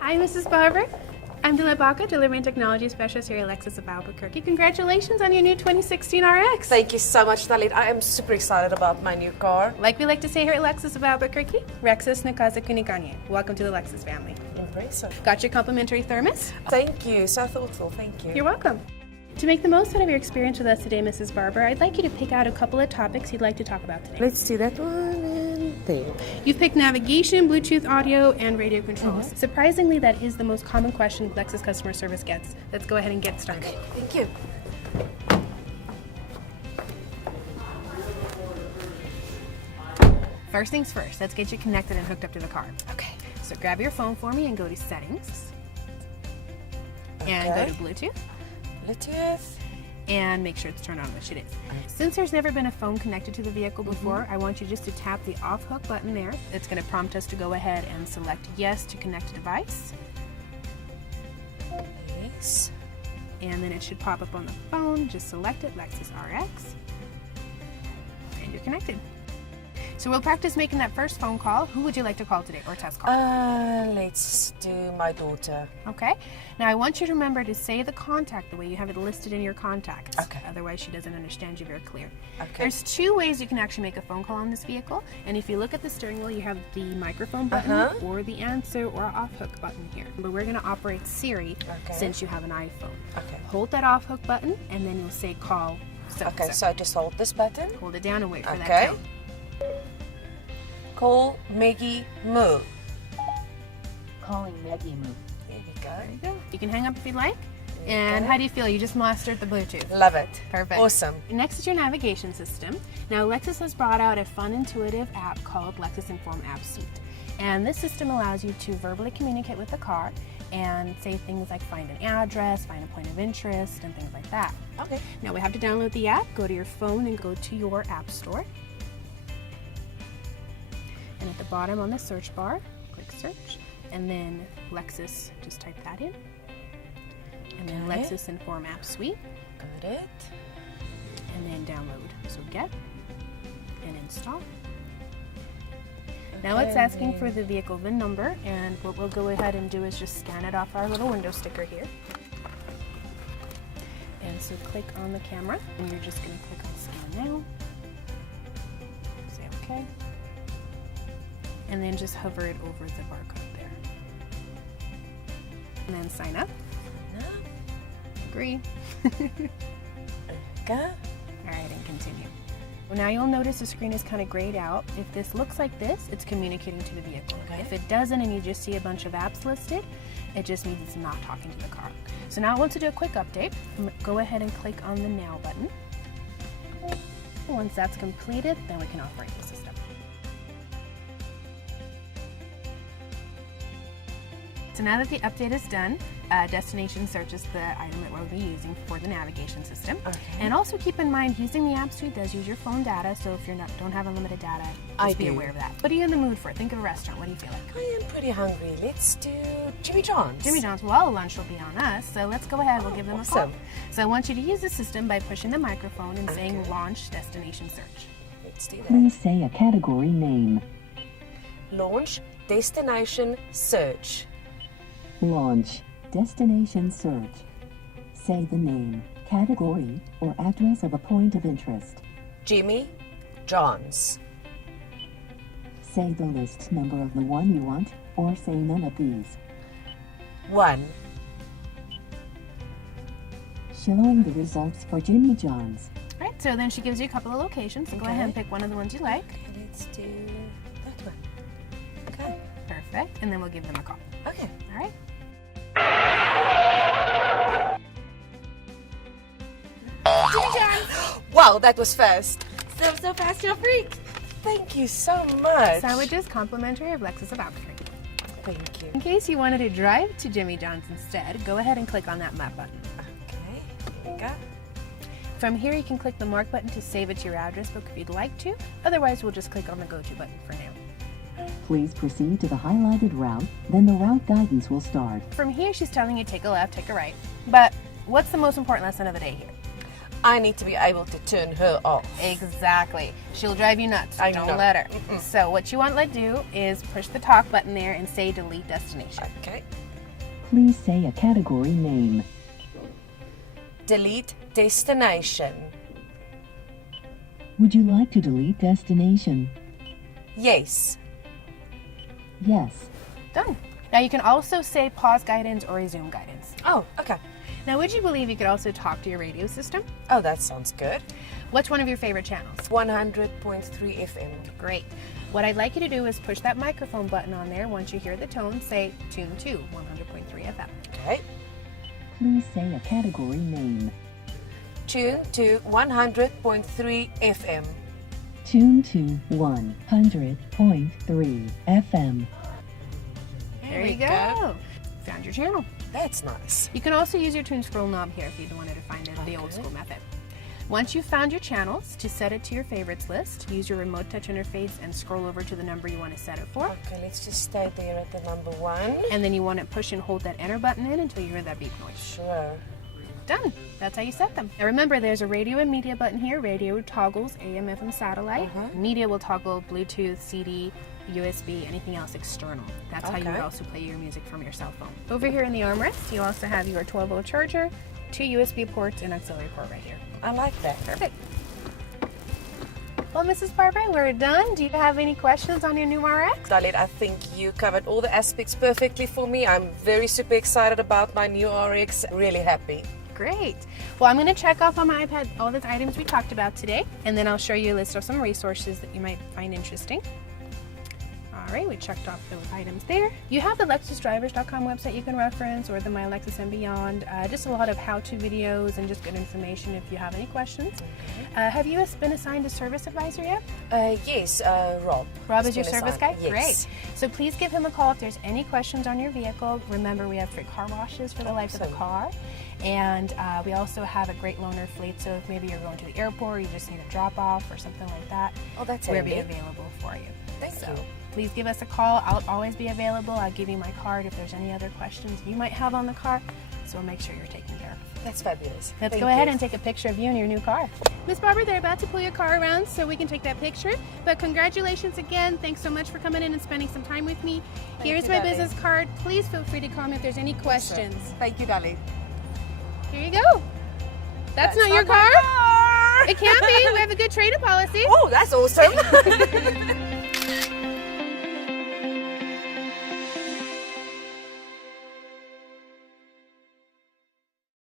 Hi, Mrs. Barber. I'm Dylan Baca, Delivery and Technology Specialist here at Lexus of Albuquerque. Congratulations on your new 2016 RX. Thank you so much, Dalit. I am super excited about my new car. Like we like to say here at Lexus of Albuquerque, Rexus Nakaza Kunikanye. Welcome to the Lexus family. Impressive. Got your complimentary thermos? Thank you. So thoughtful. Thank you. You're welcome. To make the most out of your experience with us today, Mrs. Barber, I'd like you to pick out a couple of topics you'd like to talk about today. Let's do that one and there. You've picked navigation, Bluetooth audio, and radio controls. Surprisingly, that is the most common question Lexus customer service gets. Let's go ahead and get started. Okay, thank you. First things first, let's get you connected and hooked up to the car. Okay. So grab your phone for me and go to settings. And go to Bluetooth. Bluetooth. And make sure it's turned on, which it is. Since there's never been a phone connected to the vehicle before, I want you just to tap the off hook button there. It's going to prompt us to go ahead and select yes to connect device. Yes. And then it should pop up on the phone. Just select it, Lexus RX. And you're connected. So we'll practice making that first phone call. Who would you like to call today, or test call? Let's do my daughter. Okay. Now I want you to remember to say the contact the way you have it listed in your contacts. Okay. Otherwise she doesn't understand you very clear. Okay. There's two ways you can actually make a phone call on this vehicle. And if you look at the steering wheel, you have the microphone button or the answer or off hook button here. But we're going to operate Siri since you have an iPhone. Okay. Hold that off hook button and then you'll say call. Okay, so just hold this button. Hold it down and wait for that Okay. tone. Call Maggie Moo. Calling Maggie Moo. There we go. There you go. You can hang up if you'd like. And how do you feel? You just mastered the Bluetooth. Love it. Perfect. Awesome. Next is your navigation system. Now Lexus has brought out a fun, intuitive app called Lexus Inform App Suite. And this system allows you to verbally communicate with the car and say things like find an address, find a point of interest, and things like that. Okay. Now we have to download the app, go to your phone and go to your app store. And at the bottom on the search bar, click search, and then Lexus, just type that in. And then Lexus Inform App Suite. Got it. And then download. So get and install. Now it's asking for the vehicle VIN number, and what we'll go ahead and do is just scan it off our little window sticker here. And so click on the camera, and you're just going to click on scan now. Say okay. And then just hover it over the barcode there. And then sign up. Agree. Okay. All right, and continue. Well, now you'll notice the screen is kind of grayed out. If this looks like this, it's communicating to the vehicle. Okay. If it doesn't and you just see a bunch of apps listed, it just means it's not talking to the car. So now I want to do a quick update. Go ahead and click on the Now button. Once that's completed, then we can operate the system. So now that the update is done, eDestination searches the item that we'll be using for the navigation system. Okay. And also keep in mind, using the App Suite does use your phone data, so if you don't have unlimited data, just be aware of that. What are you in the mood for? Think of a restaurant. What do you feel like? I am pretty hungry. Let's do Jimmy John's. Jimmy John's. Well, lunch will be on us, so let's go ahead. We'll give them a call. Awesome. So I want you to use the system by pushing the microphone and saying launch destination search. Let's do that. Please say a category name. Launch destination search. Launch. Destination search. Say the name, category, or address of a point of interest. Jimmy John's. Say the list number of the one you want, or say none of these. 1. Showing the results for Jimmy John's. All right, so then she gives you a couple of locations. So go ahead and pick one of the ones you like. Okay, let's do that one. Okay. Perfect. And then we'll give them a call. Okay. All right. Jimmy John's! Wow, that was fast. So fast, you're a freak. Thank you so much. Sandwiches complimentary of Lexus of Albuquerque. Thank you. In case you wanted to drive to Jimmy John's instead, go ahead and click on that map button. Okay, here we go. From here, you can click the mark button to save it to your address book if you'd like to. Otherwise, we'll just click on the go to button for now. Please proceed to the highlighted route, then the route guidance will start. From here, she's telling you take a left, take a right. But what's the most important lesson of the day here? I need to be able to turn her off. Exactly. She'll drive you nuts. I Don't know. let her. So what you want to do is push the talk button there and say delete destination. Okay, Please say a category name. Delete destination. Would you like to delete destination? Yes. Yes. Done. Now you can also say pause guidance or resume guidance. Oh, okay. Now, would you believe you could also talk to your radio system? Oh, that sounds good. What's one of your favorite channels? 100.3 FM. Great. What I'd like you to do is push that microphone button on there. Once you hear the tone, say tune to 100.3 FM. Okay. Please say a category name. Tune to 100.3 FM. Tune to 100.3 FM. There you go. Found your channel. That's nice. You can also use your tune scroll knob here if you wanted to find it the old school method. Once you've found your channels, to set it to your favorites list, use your remote touch interface and scroll over to the number you want to set it for. Okay, let's just stay there at the number 1. And then you want to push and hold that enter button in until you hear that beep noise. Sure. Done. That's how you set them. Now remember, there's a radio and media button here. Radio toggles AM, FM, satellite. Media will toggle Bluetooth, CD, USB, anything else external. That's how you would also play your music from your cell phone. Over here in the armrest, you also have your 12-volt charger, 2 USB ports, and auxiliary port right here. I like that. Perfect. Well, Mrs. Barber, we're done. Do you have any questions on your new RX? Dalit, I think you covered all the aspects perfectly for me. I'm very super excited about my new RX. Really happy. Great. Well, I'm going to check off on my iPad all the items we talked about today, and then I'll show you a list of some resources that you might find interesting. All right, we checked off those items there. You have the LexusDrivers.com website you can reference, or the My Lexus and Beyond. Just a lot of how-to videos and just good information if you have any questions. Have you been assigned a service advisor yet? Yes, Rob. Rob is your service guy? Yes. Great. So please give him a call if there's any questions on your vehicle. Remember, we have free car washes for the life of the car. And we also have a great loaner fleet, so if maybe you're going to the airport or you just need a drop-off or something like that, we'll be available for you. Thank you. Please give us a call. I'll always be available. I'll give you my card if there's any other questions you might have on the car, so we'll make sure you're taken care of. That's fabulous. Let's go ahead and take a picture of you and your new car. Miss Barber, they're about to pull your car around so we can take that picture. But congratulations again. Thanks so much for coming in and spending some time with me. Here's my business card. Please feel free to call me if there's any questions. Thank you, Dalit. Here you go. That's not your car? It can be. We have a good trade-in policy. Oh, that's awesome.